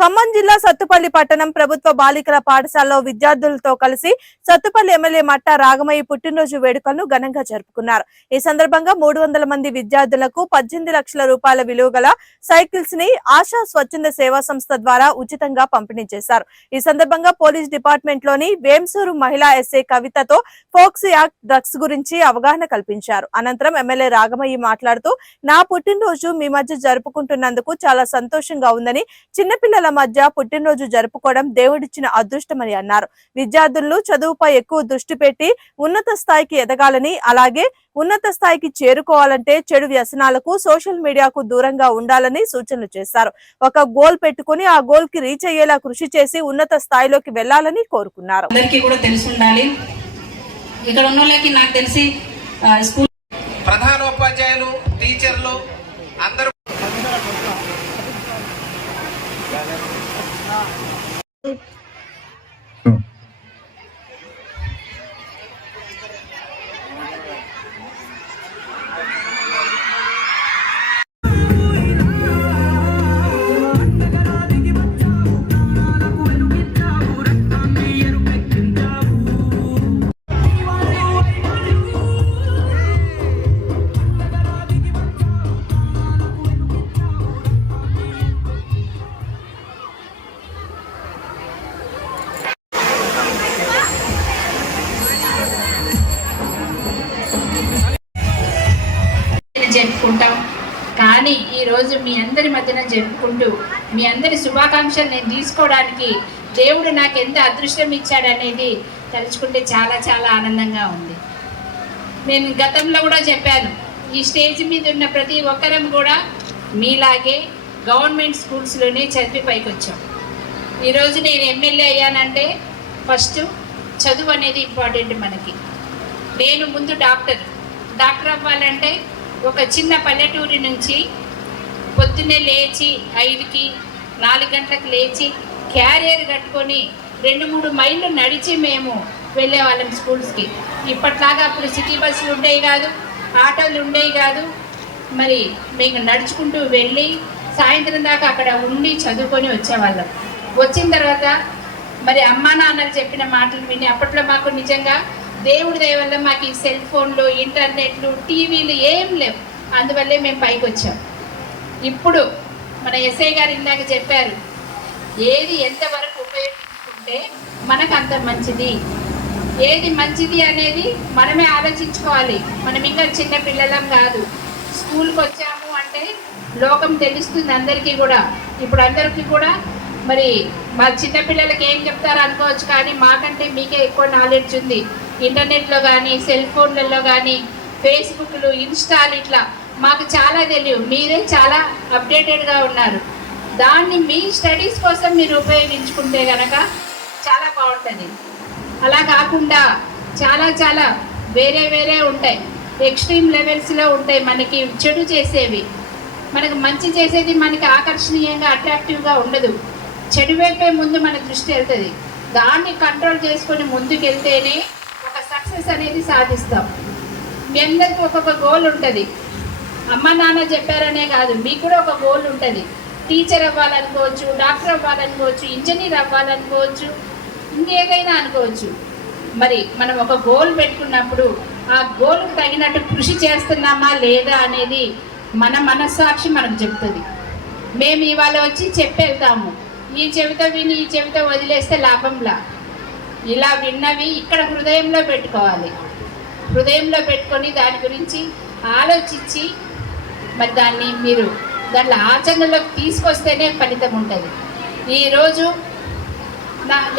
ఖమ్మం జిల్లా సత్తుపల్లి పట్టణం ప్రభుత్వ బాలికల పాఠశాలలో విద్యార్థులతో కలిసి సత్తుపల్లి ఎమ్మెల్యే మట్టా రాగమయ్య పుట్టినరోజు వేడుకలను ఘనంగా జరుపుకున్నారు. ఈ సందర్భంగా మూడు వందల మంది విద్యార్థులకు పద్దెనిమిది లక్షల రూపాయల విలువ గల సైకిల్స్ని ఆశా స్వచ్ఛంద సేవా సంస్థ ద్వారా ఉచితంగా పంపిణీ చేశారు. ఈ సందర్భంగా పోలీస్ డిపార్ట్మెంట్లోని వేంసూరు మహిళా ఎస్ఏ కవితతో ఫోక్స్ యాక్ట్ డ్రగ్స్ గురించి అవగాహన కల్పించారు. అనంతరం ఎమ్మెల్యే రాగమయ్య మాట్లాడుతూ నా పుట్టినరోజు మీ మధ్య జరుపుకుంటున్నందుకు చాలా సంతోషంగా ఉందని చిన్నపిల్లల మధ్య పుట్టినరోజు జరుపుకోవడం దేవుడిచ్చిన అదృష్టమని అన్నారు. విద్యార్థులు చదువుపై ఎక్కువ దృష్టి పెట్టి ఉన్నత స్థాయికి ఎదగాలని అలాగే ఉన్నత స్థాయికి చేరుకోవాలంటే చెడు వ్యసనాలకు సోషల్ మీడియాకు దూరంగా ఉండాలని సూచనలు చేశారు. ఒక గోల్ పెట్టుకుని ఆ గోల్కి రీచ్ అయ్యేలా కృషి చేసి ఉన్నత స్థాయిలోకి వెళ్ళాలని కోరుకున్నారు. అందరికీ కూడా తెలిసి ఉండాలి. ఇక్కడ ఉన్న వాళ్ళకి నాకు తెలిసి ఆ, స్కూల్ ప్రధానోపాధ్యాయులు టీచర్లు అందరూ జరుపుకుంటాం. కానీ ఈరోజు మీ అందరి మధ్యన జరుపుకుంటూ మీ అందరి శుభాకాంక్షలు నేను తీసుకోవడానికి దేవుడు నాకు ఎంత అదృష్టం ఇచ్చాడనేది తలుచుకుంటే చాలా చాలా ఆనందంగా ఉంది. నేను గతంలో కూడా చెప్పాను ఈ స్టేజ్ మీద ఉన్న ప్రతి ఒక్కరం కూడా మీలాగే గవర్నమెంట్ స్కూల్స్లోనే చదివి పైకి వచ్చాం ఈరోజు నేను ఎమ్మెల్యే అయ్యానంటే ఫస్ట్ చదువు అనేది ఇంపార్టెంట్ మనకి. నేను ముందు డాక్టర్ డాక్టర్ అవ్వాలంటే ఒక చిన్న పల్లెటూరి నుంచి పొద్దున్నే లేచి ఐదుకి నాలుగు గంటలకు లేచి క్యారియర్ కట్టుకొని రెండు మూడు మైళ్ళు నడిచి మేము వెళ్ళేవాళ్ళం స్కూల్స్కి. ఇప్పట్లాగా అప్పుడు సిటీ బస్సులు ఉండేవి కాదు ఆటోలు ఉండేవి కాదు. మరి మేము నడుచుకుంటూ వెళ్ళి సాయంత్రం దాకా అక్కడ ఉండి చదువుకొని వచ్చేవాళ్ళం. వచ్చిన తర్వాత మరి అమ్మా నాన్నలు చెప్పిన మాటలు విని అప్పట్లో మాకు నిజంగా దేవుడి దయ వల్ల మాకు ఈ సెల్ ఫోన్లు ఇంటర్నెట్లు టీవీలు ఏం లేవు. అందువల్లే మేము పైకి వచ్చాం. ఇప్పుడు మన ఎస్ఐ గారు ఇందాక చెప్పారు ఏది ఎంతవరకు ఉపయోగించుకుంటే మనకు అంత మంచిది. ఏది మంచిది అనేది మనమే ఆలోచించుకోవాలి. మనం ఇంకా చిన్న పిల్లలం కాదు. స్కూల్కి వచ్చాము అంటే లోకం తెలుస్తుంది అందరికీ కూడా. ఇప్పుడు అందరికీ కూడా మరి మా చిన్నపిల్లలకి ఏం చెప్తారో అనుకోవచ్చు కానీ మాకంటే మీకే ఎక్కువ నాలెడ్జ్ ఉంది. ఇంటర్నెట్లో కానీ సెల్ ఫోన్లలో కానీ ఫేస్బుక్లు ఇన్స్టాలు ఇట్లా మాకు చాలా తెలియదు మీరే చాలా అప్డేటెడ్గా ఉన్నారు. దాన్ని మీ స్టడీస్ కోసం మీరు ఉపయోగించుకుంటే కనుక చాలా బాగుంటుంది. అలా కాకుండా చాలా చాలా వేరే వేరే ఉంటాయి. ఎక్స్ట్రీమ్ లెవెల్స్లో ఉంటాయి మనకి చెడు చేసేవి. మనకు మంచి చేసేది మనకి ఆకర్షణీయంగా అట్రాక్టివ్గా ఉండదు. చెడు వైపే ముందు మన దృష్టి వెళ్తుంది. దాన్ని కంట్రోల్ చేసుకొని ముందుకెళ్తేనే సక్సెస్ అనేది సాధిస్తాం. మీ అందరికీ ఒక్కొక్క గోల్ ఉంటుంది. అమ్మ నాన్న చెప్పారనే కాదు మీకు కూడా ఒక గోల్ ఉంటుంది. టీచర్ అవ్వాలనుకోవచ్చు డాక్టర్ అవ్వాలనుకోవచ్చు ఇంజనీర్ అవ్వాలనుకోవచ్చు ఇంకేదైనా అనుకోవచ్చు. మరి మనం ఒక గోల్ పెట్టుకున్నప్పుడు ఆ గోల్కు తగినట్టు కృషి చేస్తున్నామా లేదా అనేది మన మనస్సాక్షి మనకు చెప్తుంది. మేము ఇవాళ వచ్చి చెప్పేళ్తాము ఈ చెవిత విని ఈ చెవితో వదిలేస్తే లాభంలా? ఇలా విన్నవి ఇక్కడ హృదయంలో పెట్టుకోవాలి. హృదయంలో పెట్టుకొని దాని గురించి ఆలోచించి మరి దాన్ని మీరు దాంట్లో ఆచరణలోకి తీసుకొస్తేనే ఫలితం ఉంటుంది. ఈరోజు నా